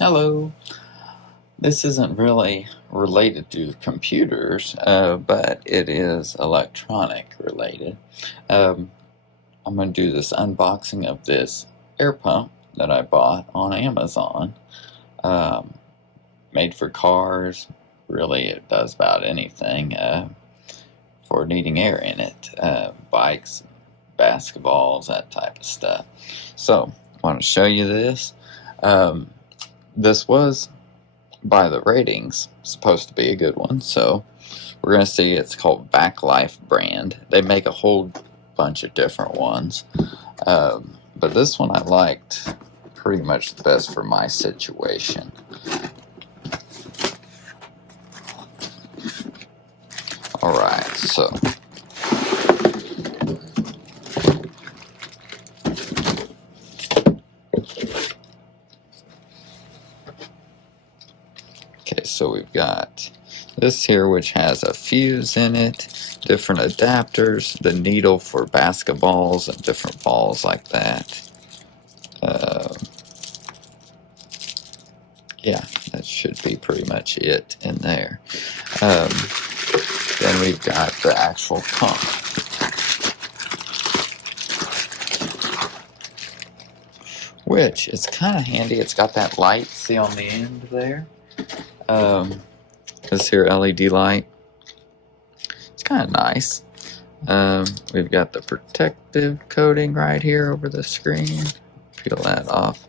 Hello. This isn't really related to computers, but it is electronic related. Um, I'm going to do this unboxing of this air pump that I bought on Amazon. Um, Made for cars. Really, it does about anything for needing air in it. Bikes, basketballs, that type of stuff. So, I want to show you this. This was, by the ratings, supposed to be a good one, so we're going to see. It's called VacLife brand. They make a whole bunch of different ones, but this one I liked pretty much the best for my situation. Alright, so okay, so we've got this here, which has a fuse in it, different adapters, the needle for basketballs and different balls like that. Yeah, that should be pretty much it in there. Then we've got the actual pump. Which is kind of handy. It's got that light, see on the end there? This here LED light. It's kind of nice. We've got the protective coating right here over the screen. Peel that off.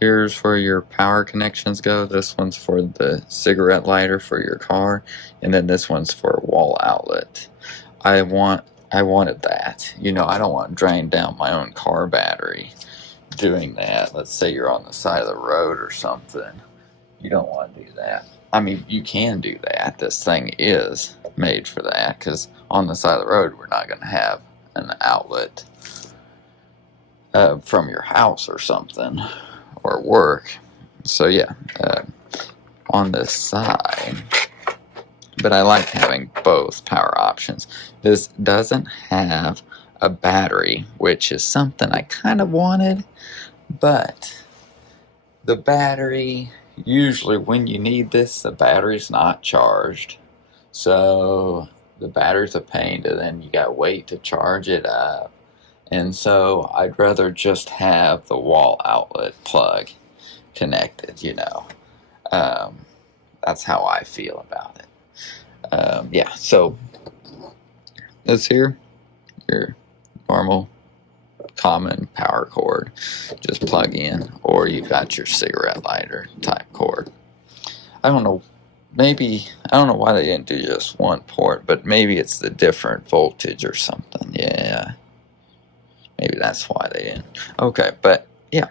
Here's where your power connections go. This one's for the cigarette lighter for your car, and then this one's for a wall outlet. I wanted that. You know, I don't want to drain down my own car battery doing that. Let's say you're on the side of the road or something. You don't want to do that. I mean, you can do that. This thing is made for that, because on the side of the road, we're not going to have an outlet from your house or something, or work. So yeah, on this side. But I like having both power options. This doesn't have a battery, which is something I kind of wanted, but the battery, usually when you need this, the battery's not charged. So the battery's a pain to then you gotta wait to charge it up. And so I'd rather just have the wall outlet plug connected, you know. That's how I feel about it. Yeah, so this here, your normal common power cord, just plug in, or you've got your cigarette lighter type cord. I don't know why they didn't do just one port, but maybe it's the different voltage or something. Yeah, maybe that's why they didn't. Okay, but yeah,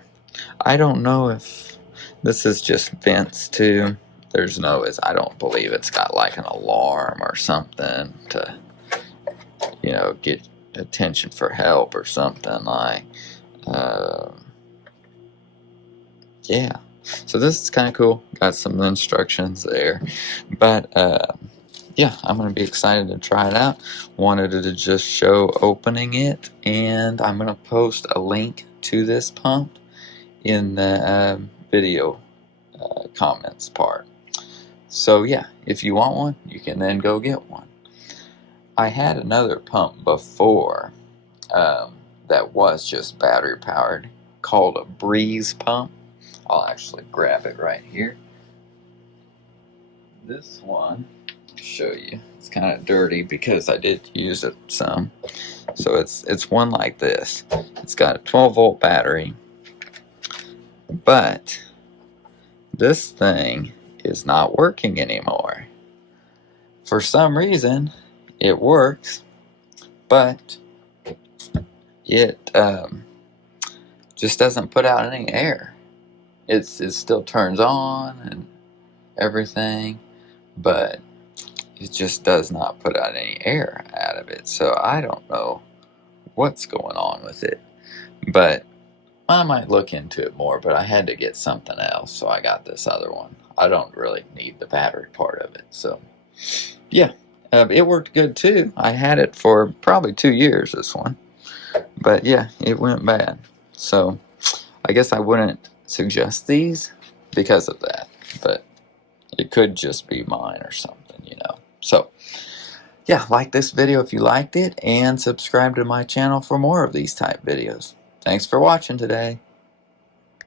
I don't know if this is just vents too. I don't believe it's got like an alarm or something to, you know, get attention for help or something like. Yeah, so this is kind of cool. Got some instructions there, but yeah, I'm gonna be excited to try it out. Wanted to just show opening it, and I'm gonna post a link to this pump in the video comments part. So yeah, if you want one, you can then go get one. I had another pump before that was just battery powered, called a breeze pump. I'll actually grab it right here. This one, I'll show you. It's kind of dirty because I did use it some. So it's one like this. It's got a 12-volt battery, but this thing is not working anymore. For some reason, it works, but it just doesn't put out any air. It still turns on and everything, but it just does not put out any air out of it. So I don't know what's going on with it, but I might look into it more. But I had to get something else, so I got this other one. I don't really need the battery part of it, so yeah, it worked good too. I had it for probably 2 years, this one, but yeah, it went bad. So I guess I wouldn't suggest these because of that, but it could just be mine or something, you know. So yeah, like this video if you liked it, and subscribe to my channel for more of these type videos. Thanks for watching today.